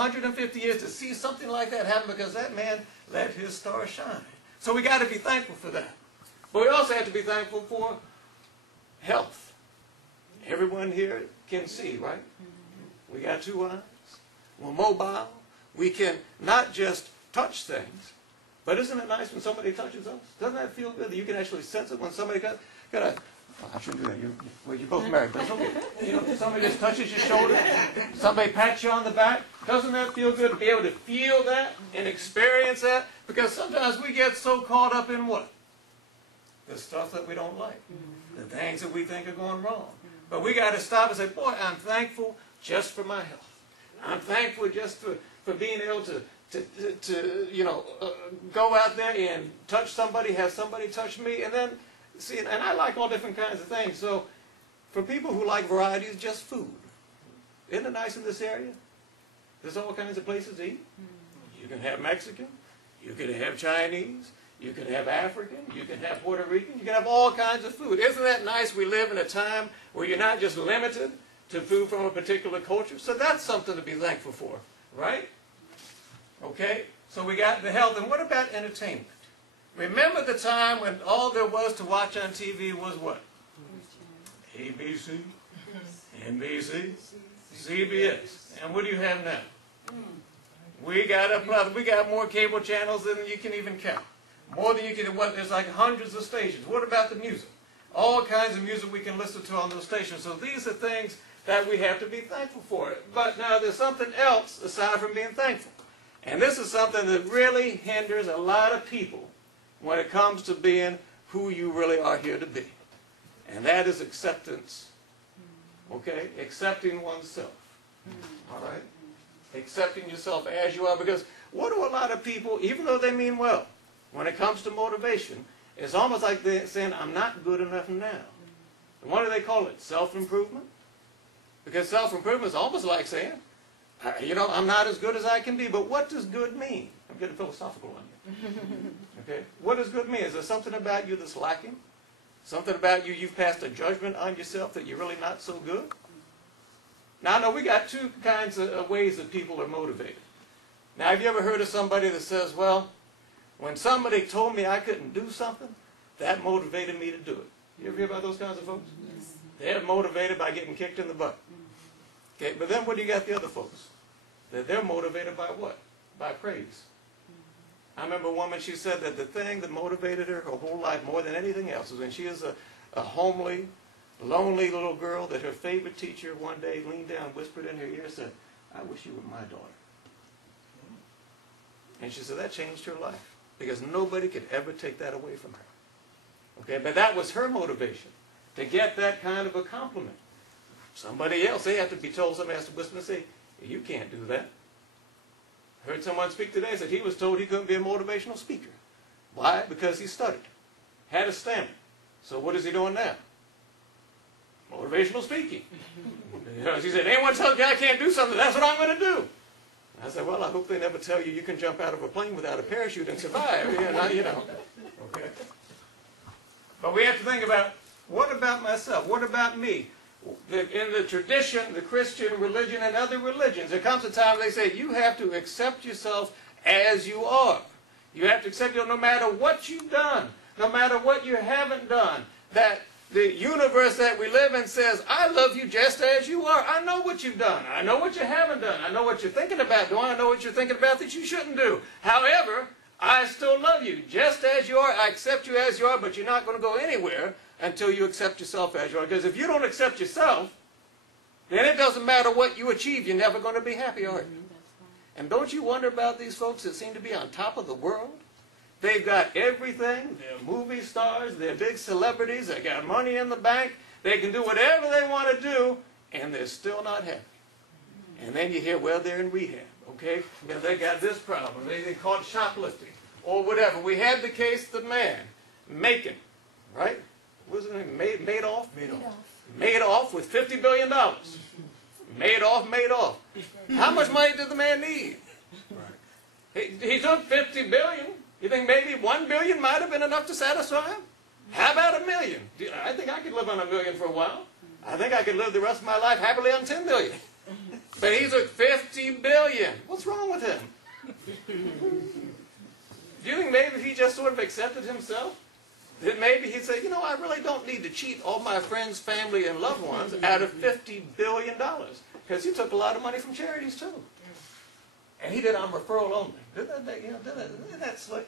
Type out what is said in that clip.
150 years to see something like that happen because that man let his star shine. So we got to be thankful for that. But we also have to be thankful for health. Everyone here can see, right? We got 2 eyes. We're mobile. We can not just touch things, but isn't it nice when somebody touches us? Doesn't that feel good that you can actually sense it when somebody got a, I shouldn't do that. You're both married, but it's okay. You know, somebody just touches your shoulder, somebody pats you on the back. Doesn't that feel good to be able to feel that and experience that? Because sometimes we get so caught up in what? The stuff that we don't like, the things that we think are going wrong. But we got to stop and say, boy, I'm thankful just for my health. I'm thankful just for being able to go out there and touch somebody, have somebody touch me, and then see. And I like all different kinds of things. So, for people who like varieties, just food. Isn't it nice in this area? There's all kinds of places to eat. You can have Mexican, you can have Chinese, you can have African, you can have Puerto Rican, you can have all kinds of food. Isn't that nice? We live in a time where you're not just limited to food from a particular culture. So that's something to be thankful for, right? Okay, so we got the health. And what about entertainment? Remember the time when all there was to watch on TV was what? ABC, NBC, CBS. And what do you have now? We got more cable channels than you can even count. More than you can, there's like hundreds of stations. What about the music? All kinds of music we can listen to on those stations. So these are things that we have to be thankful for. But now there's something else aside from being thankful. And this is something that really hinders a lot of people when it comes to being who you really are here to be. And that is acceptance. Okay? Accepting oneself. All right? Accepting yourself as you are. Because what do a lot of people, even though they mean well, when it comes to motivation, it's almost like they're saying, I'm not good enough now. And what do they call it? Self-improvement? Because self-improvement is almost like saying, I'm not as good as I can be. But what does good mean? I'm getting philosophical on you. Okay? What does good mean? Is there something about you that's lacking? Something about you, you've passed a judgment on yourself that you're really not so good? Now, I know we got 2 kinds of ways that people are motivated. Now, have you ever heard of somebody that says, well, when somebody told me I couldn't do something, that motivated me to do it? You ever hear about those kinds of folks? Yes. They're motivated by getting kicked in the butt. Okay, but then what do you got the other folks? They're motivated by what? By praise. I remember a woman, she said that the thing that motivated her whole life more than anything else was when she was a homely, lonely little girl that her favorite teacher one day leaned down, whispered in her ear, and said, I wish you were my daughter. And she said that changed her life because nobody could ever take that away from her. Okay, but that was her motivation, to get that kind of a compliment. Somebody else, they have to be told, somebody has to whisper and say, you can't do that. I heard someone speak today, said he was told he couldn't be a motivational speaker. Why? Because he stuttered, had a stammer. So what is he doing now? Motivational speaking. He said, anyone tells me I can't do something, that's what I'm going to do. I said, well, I hope they never tell you can jump out of a plane without a parachute and survive. Okay. But we have to think about, what about myself? What about me? In the tradition, the Christian religion and other religions, there comes a time they say you have to accept yourself as you are. You have to accept yourself no matter what you've done, no matter what you haven't done. That the universe that we live in says, I love you just as you are. I know what you've done. I know what you haven't done. I know what you're thinking about doing. I know what you're thinking about that you shouldn't do. However, I still love you just as you are. I accept you as you are, but you're not going to go anywhere until you accept yourself as you are. Because if you don't accept yourself, then it doesn't matter what you achieve. You're never going to be happy, are you? And don't you wonder about these folks that seem to be on top of the world? They've got everything. They're movie stars. They're big celebrities. They got money in the bank. They can do whatever they want to do, and they're still not happy. And then you hear, well, they're in rehab, okay? They got this problem. They caught shoplifting or whatever. We had the case, the man, Macon, right? What was his name? Madoff? Madoff with $50 billion. Madoff. How much money did the man need? He took $50 billion. You think maybe $1 billion might have been enough to satisfy him? How about $1 million? I think I could live on $1 million for a while. I think I could live the rest of my life happily on $10 million. But he took $50 billion. What's wrong with him? Do you think maybe he just sort of accepted himself? That maybe he'd say, you know, I really don't need to cheat all my friends, family, and loved ones out of $50 billion. Because he took a lot of money from charities, too. And he did on referral only. Isn't that slick?